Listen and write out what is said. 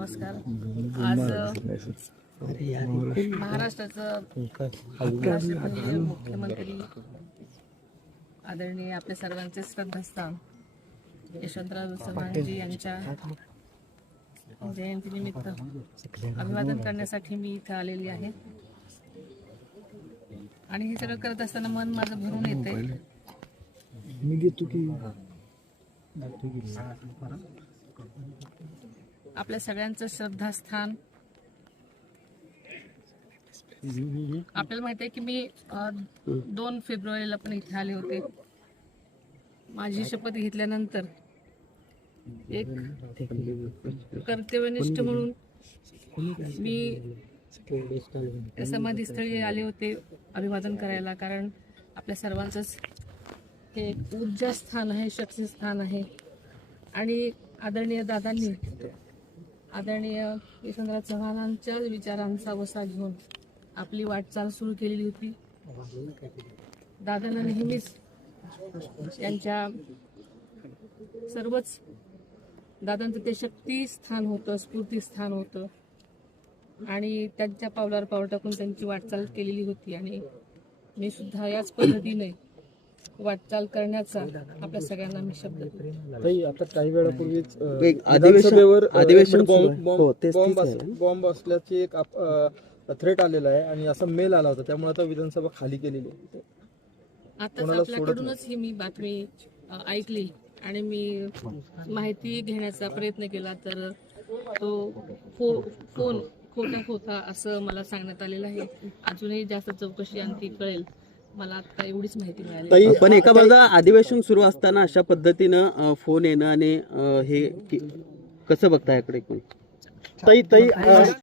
नमस्कार. आज महाराष्ट्राचं उपराष्ट्रपती मुख्यमंत्री आदरणीय आपल्या सर्वांचे श्रद्धास्थान यशवंतराव चव्हाणजी यांच्या जयंतीनिमित्त अभिवादन करण्यासाठी मी इथं आलेली आहे. आणि हे सगळं करत असताना मन माझं भरून येतंय. आपल्या सगळ्यांचं श्रद्धास्थान. आपल्याला माहिती आहे की मी 2 फेब्रुवारीला पण इथे आले होते. माझी शपथ घेतल्यानंतर एक कर्तव्यनिष्ठ म्हणून मी समाधीस्थळी आले होते अभिवादन करायला. कारण आपल्या सर्वांचंच हे एक ऊर्जा स्थान आहे, शक्ती स्थान आहे. आणि आदरणीय दादांनी आदरणीय यशवंतराव चव्हाणांच्या विचारांचा वसा घेऊन आपली वाटचाल सुरू केलेली होती. दादांना नेहमीच त्यांच्या सर्वच दादांचं ते शक्ती स्थान होतं, स्फूर्ती स्थान होतं. आणि त्यांच्या पावलावर पाऊल टाकून त्यांची वाटचाल केलेली होती. आणि मी सुद्धा याच पद्धतीने वाटचाल करण्याचा आपल्या सगळ्यांना मी शब्द देतो. आता काही वेळापूर्वीच अधिवेशन बॉम्ब असल्याची एक थ्रेट आलेला आहे आणि असा मेल आला होता. त्यामुळे आता विधानसभा खाली केलेली आहे. आता आपल्याकडूनच ही मी बातमी ऐकली आणि मी माहिती घेण्याचा प्रयत्न केला. तर तो फोन खोटा होता असं मला सांगण्यात आलेलं आहे. अजूनही जास्त चौकशी आणखी कळेल. मला आता एवढीच माहिती मिळाली. पण एका बाजूला अधिवेशन सुरू असताना अशा पद्धतीनं फोन येणं आणि हे कसं बघता याकडे कोण?